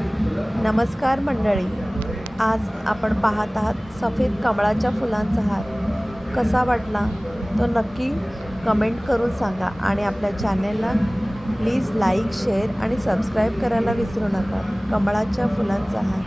नमस्कार मंडळी, आज आपण पाहत आहात सफेद कमळाच्या फुलांचा हार. कसा वाटला तो नक्की कमेंट करून सांगा आणि आपल्या चॅनेलला प्लीज लाईक, शेअर आणि सबस्क्राईब करायला विसरू नका. कमळाच्या फुलांचा हार.